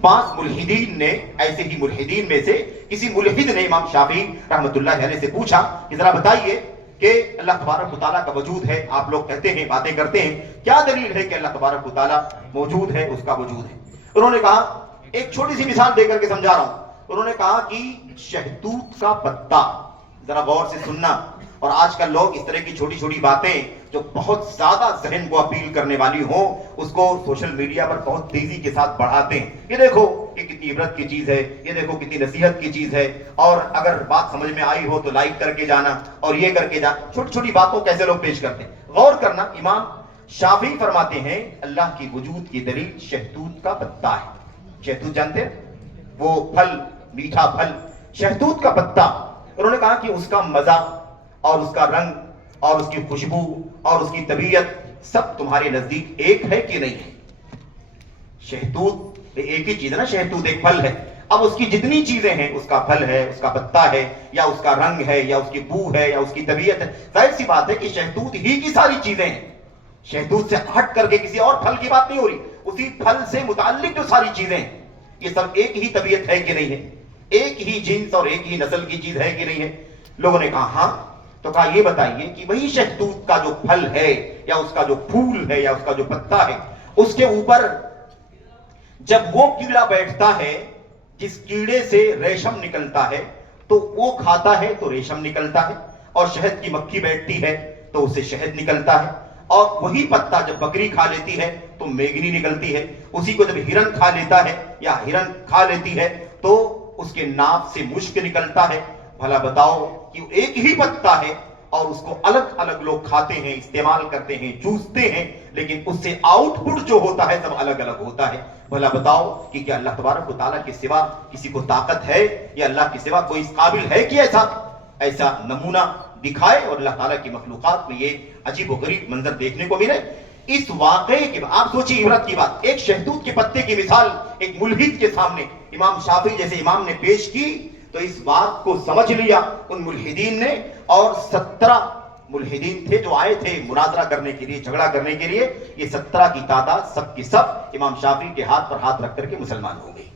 5 मुल्हिदीन ने, ऐसे ही मुल्हिदीन में से किसी मुल्हिद ने इमाम शाफी रहमतुल्लाह अलैह से पूछा कि जरा बताइए कि अल्लाह तबारक व तआला का वजूद है, आप लोग कहते हैं, बातें करते हैं, क्या दलील है कि अल्लाह तबारक व तआला मौजूद है, उसका वजूद है। उन्होंने कहा, एक छोटी सी मिसाल देकर के समझा रहा हूं। उन्होंने कहा कि शहतूत का पत्ता, जरा गौर से सुनना, और आजकल लोग इस तरह की छोटी छोटी बातें जो बहुत ज्यादा जहन को अपील करने वाली हो, उसको सोशल मीडिया पर बहुत तेजी के साथ बढ़ाते हैं। ये देखो ये कितनी इबरत की चीज है, ये देखो कितनी नसीहत की चीज है, और अगर बात समझ में आई हो तो लाइक करके जाना, और ये करके जाना। छोटी छोटी बातों कैसे लोग पेश करते हैं, गौर करना। इमाम शाफी फरमाते हैं अल्लाह की वजूद की दलील शहतूत का पत्ता है। शहतूत जानते हैं, वो फल, मीठा फल, शहतूत का पत्ता। उन्होंने कहा कि उसका मजा और उसका रंग और उसकी खुशबू और उसकी तबीयत सब तुम्हारे नजदीक एक है कि नहीं है। शहतूत एक ही चीज है ना, शहतूत एक फल है। अब उसकी जितनी चीजें हैं, उसका फल है, उसका पत्ता है, या उसका रंग है, या उसकी बू है, या उसकी तबीयत है, जाहिर सी बात है कि शहतूत ही की सारी चीजें हैं। शहतूत से हट करके किसी और फल की बात नहीं हो रही, उसी फल से मुताल्लिक जो सारी चीजें हैं, ये सब एक ही तबीयत है कि नहीं है, एक ही जिन्स और एक ही नस्ल की चीज है कि नहीं है। लोगों ने कहा हाँ। तो कहा ये बताइए कि वही शहतूत का जो फल है, या उसका जो फूल है, या उसका जो पत्ता है, उसके ऊपर जब वो कीड़ा बैठता है, जिस कीड़े से रेशम निकलता है, तो वो खाता है तो रेशम निकलता है, और शहद की मक्खी बैठती है तो उससे शहद निकलता है, और वही पत्ता जब बकरी खा लेती है तो मेगनी निकलती है, उसी को जब हिरन खा लेता है या हिरन खा लेती है तो उसके नाक से मुश्क निकलता है। भला बताओ कि एक ही पत्ता है और उसको अलग अलग लोग खाते हैं, इस्तेमाल करते हैं, चूसते हैं, लेकिन उससे आउटपुट जो होता है सब अलग अलग होता है। भला बताओ कि क्या अल्लाह तबारक व तआला के सिवा किसी को ताकत है, या अल्लाह के सिवा कोई इस काबिल है कि ऐसा नमूना दिखाए और अल्लाह ताला की मखलूकात में ये अजीब व गरीब मंजर देखने को मिले। इस वाकये की आप सोचिए, इबरत की बात, एक शहतूत के पत्ते की मिसाल एक मुल्हिद के सामने इमाम शाफी जैसे इमाम ने पेश की, तो इस बात को समझ लिया उन मुल्हिदीन ने, और 17 मुल्हिदीन थे जो आए थे मुनाजरा करने के लिए, झगड़ा करने के लिए। ये 17 की तादाद सब की सब इमाम शाफी के हाथ पर हाथ रख करके मुसलमान हो गई।